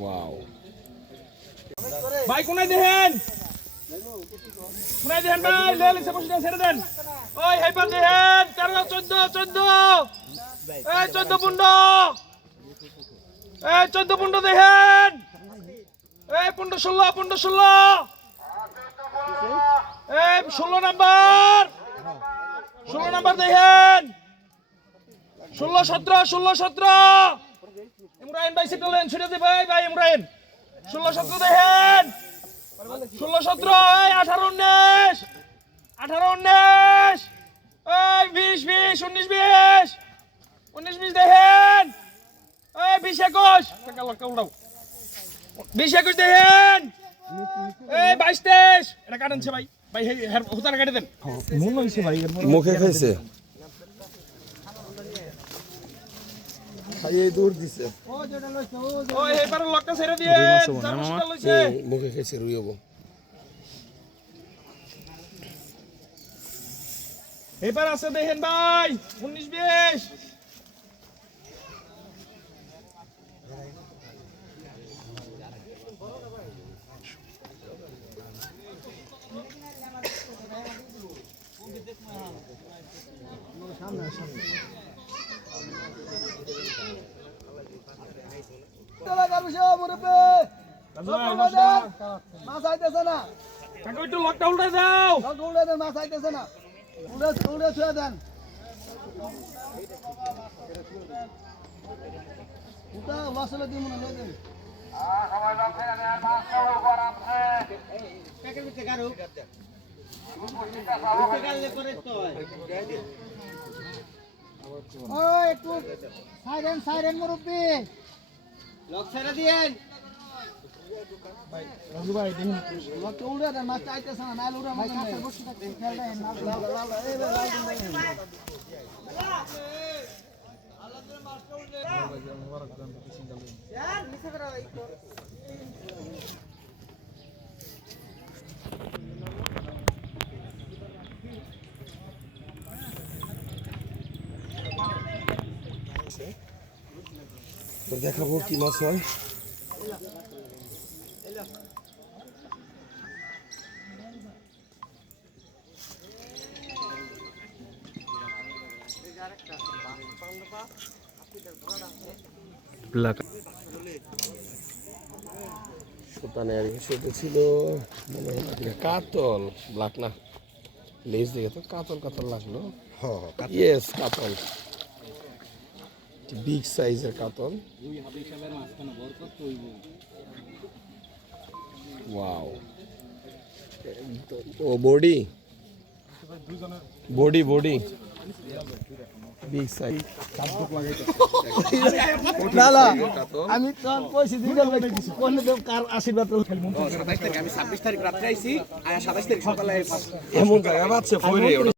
Wow ভাই, কোনায় দেখেন? কোনায় দেখেন ভাই? লে লিসে বসে ছেড়ে দেন। ওই হেপার দেখেন। তেরো, চোদ্দ চোদ্দ। এই, চোদ্দ পুন্ড এই, চোদ্দ পুন্ড দেখেন। এই পুন্ড ষোলো পুন্ড ষোলো। এই, ষোলো নাম্বার। ষোলো নাম্বার দেখেন। ষোলো, সতেরো ষোলো, সতেরো। ইমরাইন ভাই সেটেলেন ছেড়ে দে ভাই ভাই ইমরাইন ষোলো সতেরো দেখেন। ষোলো সতেরো এই আঠারো উনিশ। আঠারো উনিশ। এই বিশ বিশ উনিশ বিশ। উনিশ বিশ দেখেন। এই বিশ একুশ। উল্টাও বিশ একুশ দেখেন। এই বাইশ তেইশ। এটা কাটেনছে ভাই। ভাই হুতার কাটে দেন। মনে মুখে খাইছে? খাইয়ে দূর দিছে। ওই এবার লকটা ছেড়ে দিয়ে লইছে। মুখে খাইছে রুই হব এবার আছে দেখেন ভাই উনিশ বিশ। মাছ আইতেছে না কাকা একটু লকটা উল্টে দাও সব উড়ে দেন মাছ আইতেছে না উড়ে উড়ে ছুঁয়ে দেন উঠা বসলে দিব না লই দেন একটু সাইরেন সাইরেন মুরব্বি লক ছেড়ে দিয়েন। লক উড়ে তো দেখাবো কি মাছ হয়। সেটা ছিল। মনে হয় কাতল ব্লাক না। লেজ দেখে তো কাতল কাতল লাগল। ইয়েস কাতল। বিগ সাইজের কাতল। ওয়াও। ও body? Body body. Big size. না না আমি তো কইছি দিতে লাগছি কোন দেব কার আশীর্বাদ এমন জায়গা পাচ্ছে ফইরে